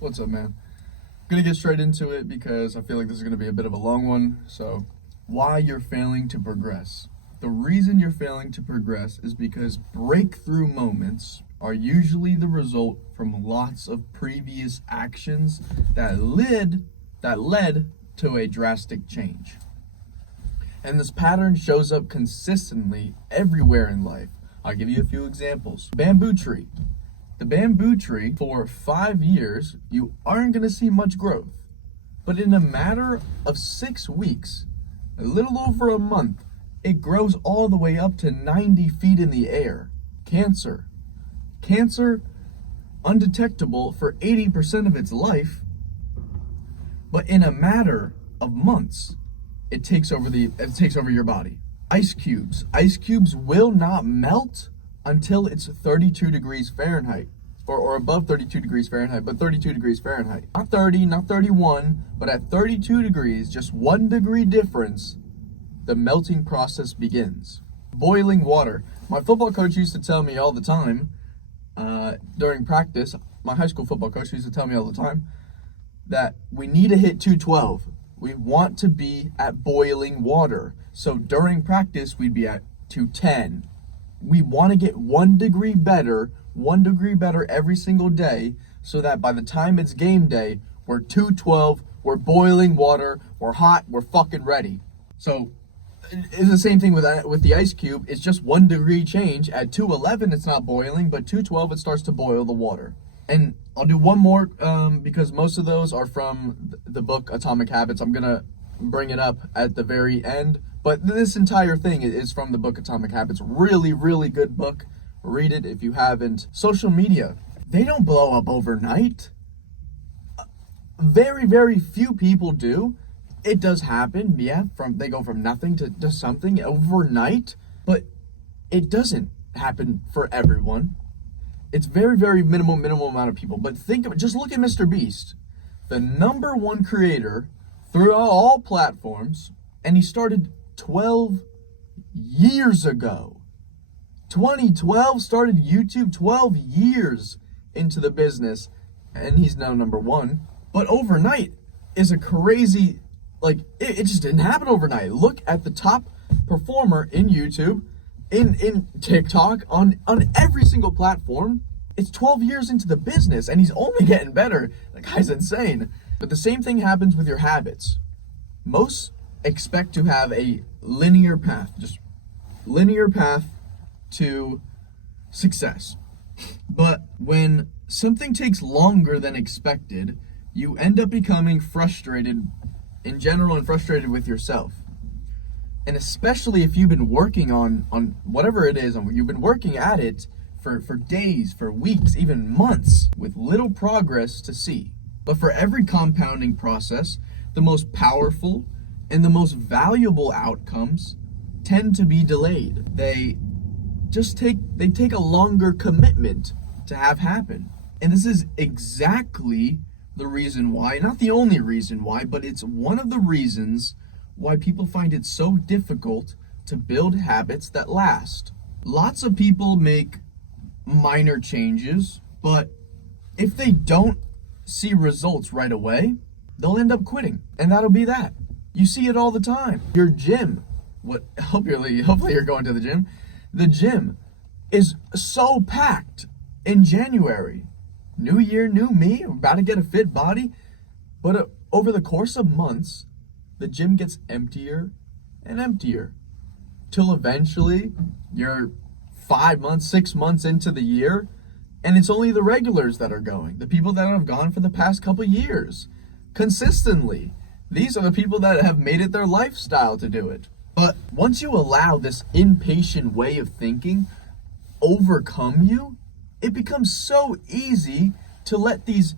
What's up, man? Gonna get straight into it because I feel like this is gonna be a bit of a long one. So, why you're failing to progress. The reason you're failing to progress is because breakthrough moments are usually the result from lots of previous actions that led to a drastic change. And this pattern shows up consistently everywhere in life. I'll give you a few examples. Bamboo tree. The bamboo tree, for 5 years, you aren't going to see much growth. But in a matter of 6 weeks, a little over a month, it grows all the way up to 90 feet in the air. Cancer. Cancer, undetectable for 80% of its life, but in a matter of months, it takes over your body. Ice cubes. Ice cubes will not melt until it's 32 degrees Fahrenheit, or above 32 degrees Fahrenheit, but 32 degrees Fahrenheit. Not 30, not 31, but at 32 degrees, just 1 degree difference, the melting process begins. Boiling water. My football coach used to tell me all the time, during practice, my high school football coach used to tell me all the time, that we need to hit 212. We want to be at boiling water. So during practice, we'd be at 210. We want to get 1 degree better every single day, so that by the time it's game day, we're 212, we're boiling water, we're hot, we're fucking ready. So it's the same thing with the ice cube. It's just 1 degree change. At 211, it's not boiling, but 212, it starts to boil the water. And I'll do one more because most of those are from the book Atomic Habits. I'm gonna bring it up at the very end. But this entire thing is from the book Atomic Habits. Really, really good book. Read it if you haven't. Social media, they don't blow up overnight. Very, very few people do. It does happen, yeah. They go from nothing to something overnight, but it doesn't happen for everyone. It's very, very minimal amount of people. But just look at Mr. Beast, the #1 creator throughout all platforms, and he started 12 years ago. 2012 started YouTube, 12 years into the business, and he's now #1. But overnight is a crazy, it just didn't happen overnight. Look at the top performer in YouTube, in TikTok, on every single platform. It's 12 years into the business, and he's only getting better. The guy's insane. But the same thing happens with your habits. Most expect to have a linear path to success. But when something takes longer than expected, you end up becoming frustrated in general and frustrated with yourself. And especially if you've been working on whatever it is, and you've been working at it for days, for weeks, even months, with little progress to see. But for every compounding process, the most powerful and the most valuable outcomes tend to be delayed. They take a longer commitment to have happen. And this is exactly the reason why, not the only reason why, but it's one of the reasons why people find it so difficult to build habits that last. Lots of people make minor changes, but if they don't see results right away, they'll end up quitting, and that'll be that. You see it all the time. Your gym, hopefully you're going to the gym. The gym is so packed in January. New year, new me, I'm about to get a fit body. But over the course of months, the gym gets emptier and emptier, till eventually you're 5 months, 6 months into the year, and it's only the regulars that are going. The people that have gone for the past couple years consistently. These are the people that have made it their lifestyle to do it. But once you allow this impatient way of thinking overcome you, it becomes so easy to let these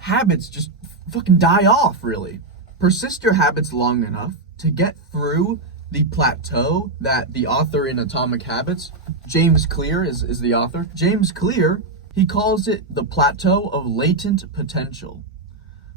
habits just fucking die off, really. Persist your habits long enough to get through the plateau that the author in Atomic Habits, James Clear is the author. James Clear, he calls it the plateau of latent potential.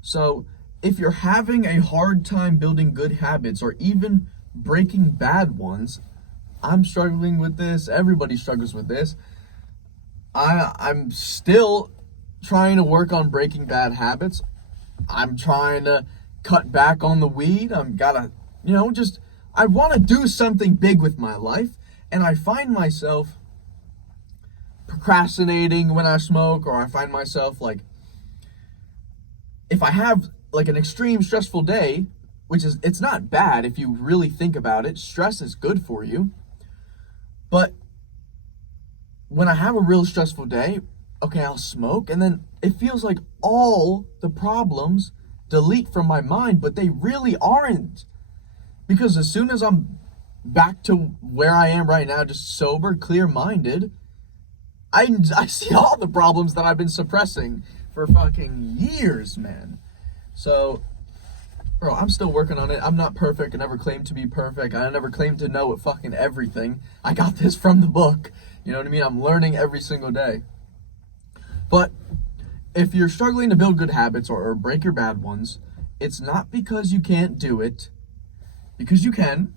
So if you're having a hard time building good habits or even breaking bad ones, I'm struggling with this, everybody struggles with this. I'm still trying to work on breaking bad habits. I'm trying to cut back on the weed. I'm gotta, I want to do something big with my life. And I find myself procrastinating when I smoke, or I find myself like, if I have like an extreme stressful day, it's not bad if you really think about it. Stress is good for you. But when I have a real stressful day, okay, I'll smoke, and then it feels like all the problems delete from my mind, but they really aren't. Because as soon as I'm back to where I am right now, just sober, clear-minded, I see all the problems that I've been suppressing for fucking years, man. So, bro, I'm still working on it. I'm not perfect. I never claimed to be perfect. I never claimed to know fucking everything. I got this from the book. You know what I mean? I'm learning every single day. But if you're struggling to build good habits or break your bad ones, it's not because you can't do it, because you can,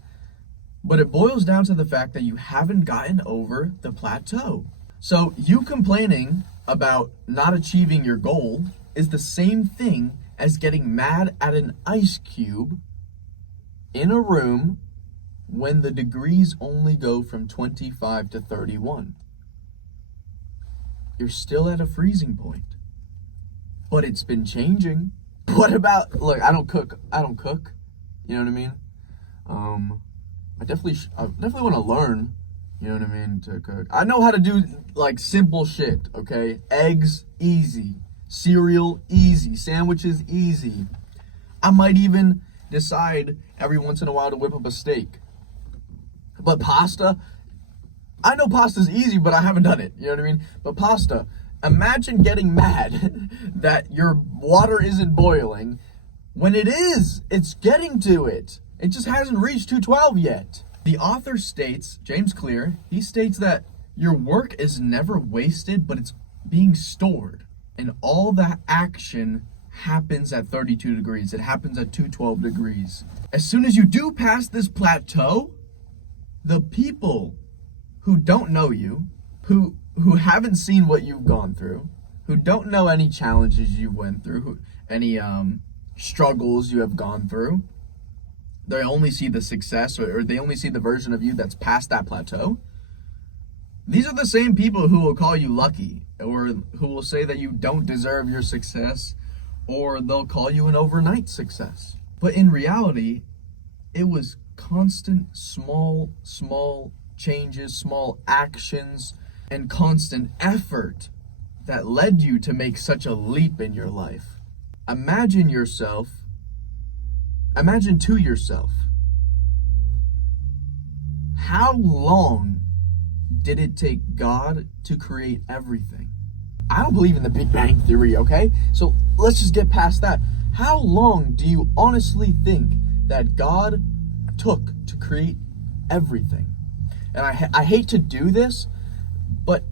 but it boils down to the fact that you haven't gotten over the plateau. So you complaining about not achieving your goal is the same thing as getting mad at an ice cube in a room when the degrees only go from 25 to 31. You're still at a freezing point, but it's been changing. What about, look, I don't cook, you know what I mean? I definitely want to learn, you know what I mean, to cook. I know how to do, like, simple shit, okay? Eggs, easy. Cereal, easy. Sandwiches, easy. I might even decide every once in a while to whip up a steak. But pasta, I know pasta's easy, but I haven't done it, you know what I mean? But pasta, imagine getting mad that your water isn't boiling when it is. It's getting to it. It just hasn't reached 212 yet. The author states, James Clear, he states that your work is never wasted, but it's being stored. And all that action happens at 32 degrees. It happens at 212 degrees. As soon as you do pass this plateau, the people who don't know you, who haven't seen what you've gone through, who don't know any challenges you went through, any struggles you have gone through, they only see the success, or they only see the version of you that's past that plateau. These are the same people who will call you lucky, or who will say that you don't deserve your success, or they'll call you an overnight success. But in reality, it was constant small changes, small actions, and constant effort that led you to make such a leap in your life. Imagine to yourself, how long did it take God to create everything? I don't believe in the Big Bang Theory, okay? So let's just get past that. How long do you honestly think that God took to create everything? And I hate to do this, but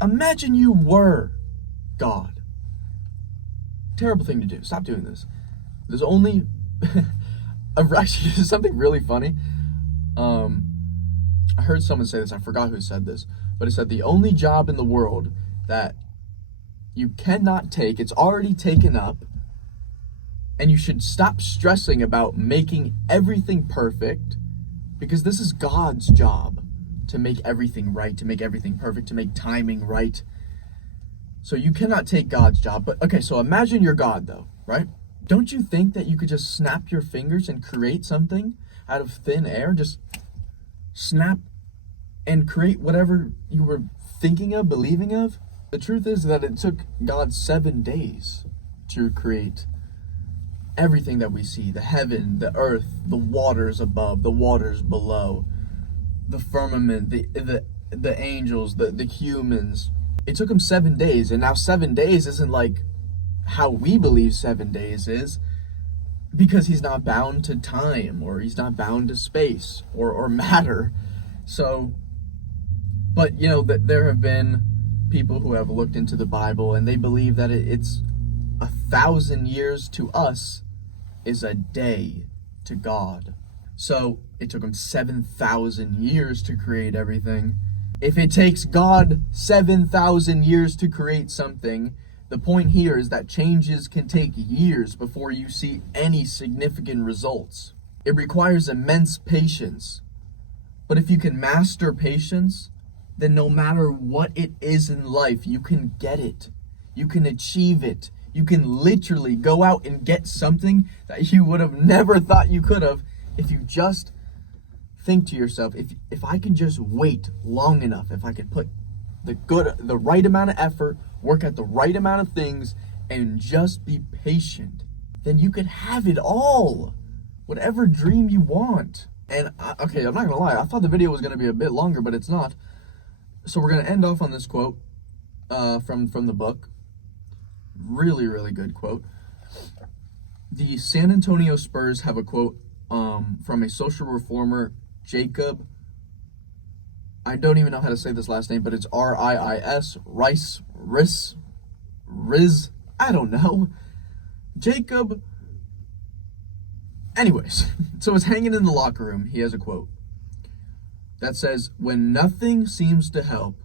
imagine you were God. Terrible thing to do. Stop doing this. There's only actually something really funny. I heard someone say this, I forgot who said this, but it said the only job in the world that you cannot take, it's already taken up, and you should stop stressing about making everything perfect, because this is God's job to make everything right, to make everything perfect, to make timing right. So you cannot take God's job. But okay, so imagine you're God though, right? Don't you think that you could just snap your fingers and create something out of thin air? Just snap and create whatever you were thinking of, believing of? The truth is that it took God 7 days to create everything that we see. The heaven, the earth, the waters above, the waters below, the firmament, the angels, the humans. It took him 7 days, and now 7 days isn't like how we believe 7 days is, because he's not bound to time, or he's not bound to space or matter. So, but you know, that there have been people who have looked into the Bible, and they believe that it's 1,000 years to us is a day to God. So it took him 7,000 years to create everything. If it takes God 7,000 years to create something, the point here is that changes can take years before you see any significant results. It requires immense patience. But if you can master patience, then no matter what it is in life, you can get it. You can achieve it. You can literally go out and get something that you would have never thought you could have if you just think to yourself, if I can just wait long enough, if I could put the right amount of effort, work at the right amount of things, and just be patient, then you could have it all. Whatever dream you want. And okay, I'm not gonna lie, I thought the video was gonna be a bit longer, but it's not. So we're gonna end off on this quote from the book. Really, really good quote. The San Antonio Spurs have a quote from a social reformer, Jacob. I don't even know how to say this last name, but it's R-I-I-S, Riz. I don't know. Jacob. Anyways, so it's hanging in the locker room. He has a quote that says, "When nothing seems to help,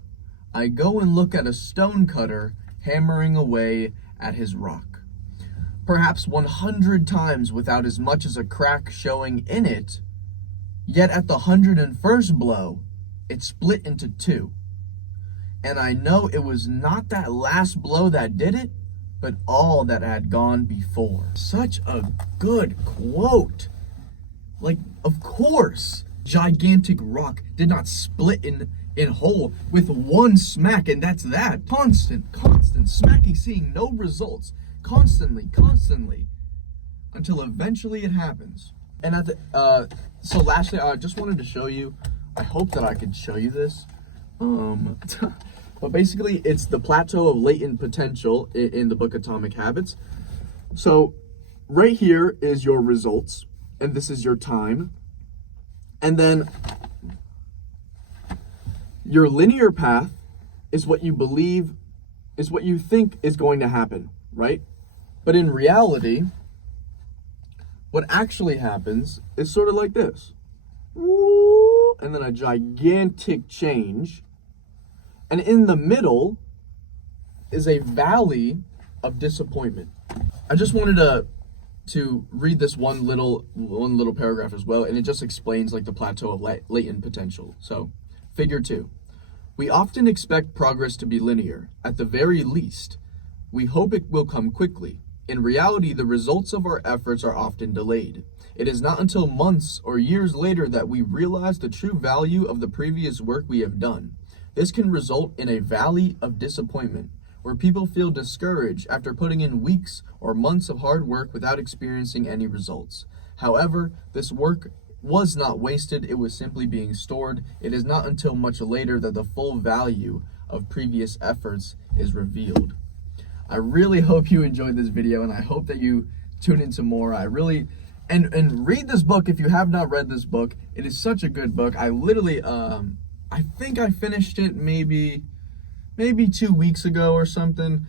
I go and look at a stonecutter hammering away at his rock. Perhaps 100 times without as much as a crack showing in it, yet at the 101st blow, it split into two. And I know it was not that last blow that did it, but all that had gone before." Such a good quote. Like, of course, gigantic rock did not split in whole with one smack, and that's that. Constant smacking, seeing no results. Constantly, until eventually it happens. And at the, so lastly, I just wanted to show you, I hope that I could show you this. But basically, it's the plateau of latent potential in the book Atomic Habits. So right here is your results, and this is your time. And then your linear path is what you believe, is what you think is going to happen, right? But in reality, what actually happens is sort of like this. And then a gigantic change. And in the middle is a valley of disappointment. I just wanted to read this one little paragraph as well, and it just explains like the plateau of latent potential. So, figure 2. We often expect progress to be linear. At the very least, we hope it will come quickly. In reality, the results of our efforts are often delayed. It is not until months or years later that we realize the true value of the previous work we have done. This can result in a valley of disappointment, where people feel discouraged after putting in weeks or months of hard work without experiencing any results. However, this work was not wasted, it was simply being stored. It is not until much later that the full value of previous efforts is revealed. I really hope you enjoyed this video, and I hope that you tune into more. I really, and read this book if you have not read this book. It is such a good book. I literally, I think I finished it maybe 2 weeks ago or something.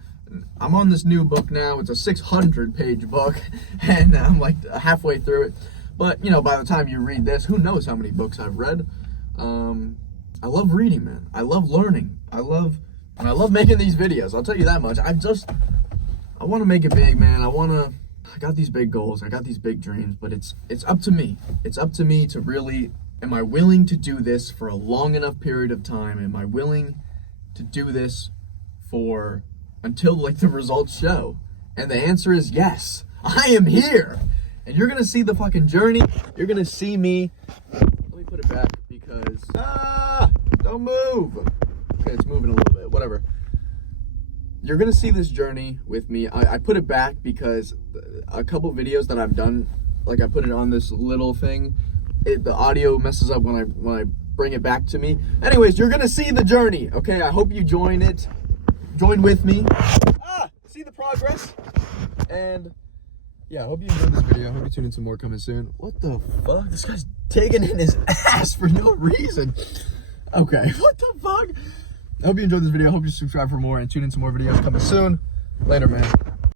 I'm on this new book now. It's a 600-page book, and I'm like halfway through it. But, you know, by the time you read this, who knows how many books I've read. I love reading, man. I love learning. I love making these videos. I'll tell you that much. I want to make it big, man. I got these big goals. I got these big dreams, but it's up to me. It's up to me to really, am I willing to do this for a long enough period of time? Am I willing to do this for until like the results show? And the answer is yes. I am here. And you're going to see the fucking journey. You're going to see me. Let me put it back because, don't move. Okay, it's moving a little bit, whatever. You're going to see this journey with me. I put it back because a couple videos that I've done, like I put it on this little thing, the audio messes up when I bring it back to me. Anyways, you're going to see the journey, okay? I hope you join with me. See the progress. And yeah, I hope you enjoyed this video. I hope you tune in some more coming soon. What the fuck? This guy's taking in his ass for no reason. Okay, what the fuck? I hope you enjoyed this video. I hope you subscribe for more and tune in some more videos coming soon. Later, man.